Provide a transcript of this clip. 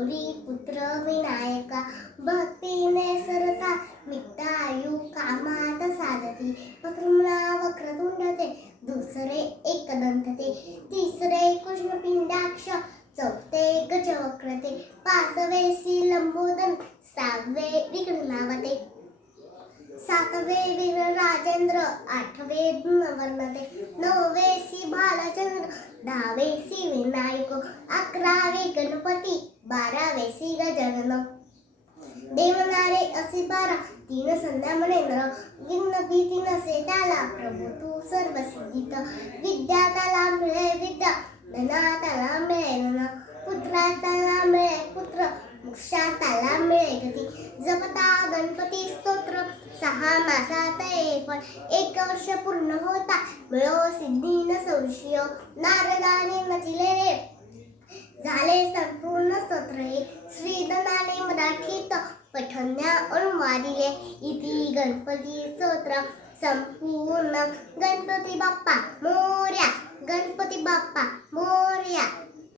गौरी पुत्र विनायका भक्तीने सरता मिठायू कामात साधती वक्रतुंडा वक्रतुंड ते दुसरे एकदंत ते तिसरे कृष्णपिंडाक्ष चौथे गजवक्र ते पाचवे लंबोदर सहावे विघ्ननावते सातवे वीर राजेंद्र आठवे गुणवर्ण ते नववे भालचंद्र दहावे विनायक अकरावे गणपती बारावे गजानन देवनारे असे बारा तीन संध्या मनेंद्र विघ्न भीती नसे त्याला प्रभू तू सर्व सिद्धित विद्या त्याला मिळे विद्या धना त्याला मिळे धन पुत्रा त्याला मिळे पुत्र मोक्षा त्याला मिळे गती जपता गणपती स्तोत्र 6 मासात एक वर्ष पूर्ण होता मिळो सिद्धी न संशय नारदाने नचिले रे झाले संपूर्ण स्तोत्र हे श्रीधनाने मराठीत पठण्या अनुवादिले इति गणपती स्तोत्र संपूर्ण गणपती बाप्पा मोरया गणपती बाप्पा मोरया